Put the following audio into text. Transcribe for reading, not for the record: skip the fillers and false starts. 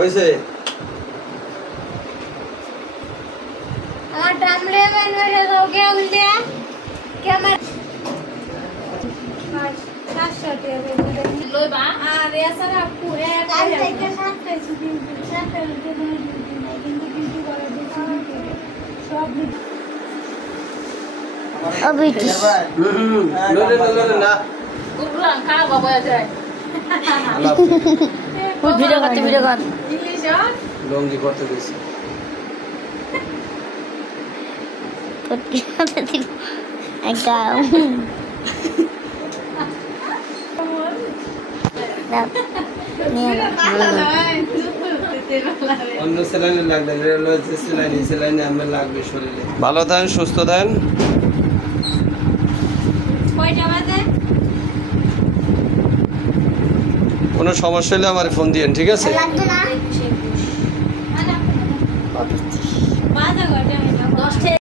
কইছে আমার ড্রামলে মেরে দাও কে উল্টে ক্যামেরা 400 টাকা লই বা আর এছাড়া পুরো কাল থেকে 7টা শুটিং 7টা উল্টে নাই কিন্তু ডিউটি করে সব অবিটি ললে না কুকুরা খা বাবা যায় ভিডিও কর ইংলিশ লঙ্গি করতে দিছি পটকি দিব একটা অন্য সেলাইনে লাগবে রেলওয়ে সেলাইনে আমরা লাগবে শরীরে ভালো থাকেন সুস্থ থাকেন কয়টা বাজে কোনো সমস্যা হলে আমার ফোন দিয়েন ঠিক আছে লাগতো না বাজা ঘটে 10